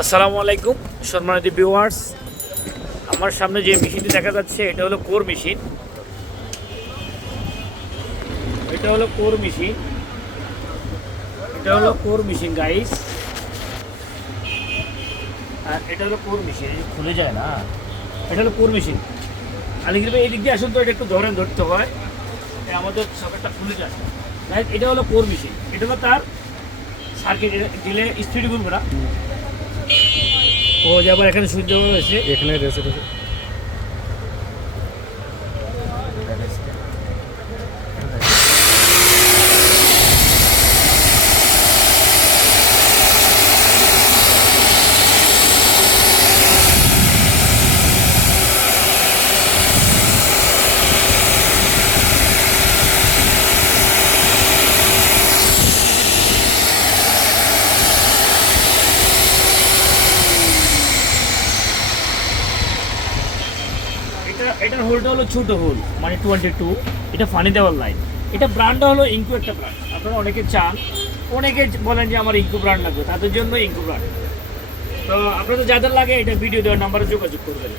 আসসালামু আলাইকুম, সম্মানিত ভিউয়ার্স আমার সামনে যে মেশিনটি দেখা যাচ্ছে, এটা হলো কোর মেশিন। এটা হলো কোর মেশিন। এটা হলো কোর মেশিন গাইস আর এটা হলো কোর মেশিন খুলে যায় না। এটা হলো কোর মেশিন। আলিগির এই দিক দিয়ে আসুন তো, এটা একটু ধরেন, ধরতে হয়। আমাদের সকেটটা খুলে যায়। এটা হলো কোর মেশিন। এটা হলো তার সার্কিট দিলে স্পিড ঘুরবে না। ও যাবার এখানে সুইচ দেওয়া হয়েছে এখানে রেসে রেসে এটা, এটার হোলটা হলো ছোট হোল মানে টোয়েন্টি টু এটা ফানি দেওয়ার লাইন এটা ব্র্যান্ডটা হলো ইঙ্কু একটা ব্র্যান্ড আপনারা অনেকে চান, অনেকে বলেন যে আমার ইঙ্কু ব্র্যান্ড লাগবে, তাদের জন্য ইঙ্কু ব্র্যান্ড তো আপনাদের যাদের লাগে এটা ভিডিও দেওয়ার নাম্বারে যোগাযোগ করবেন।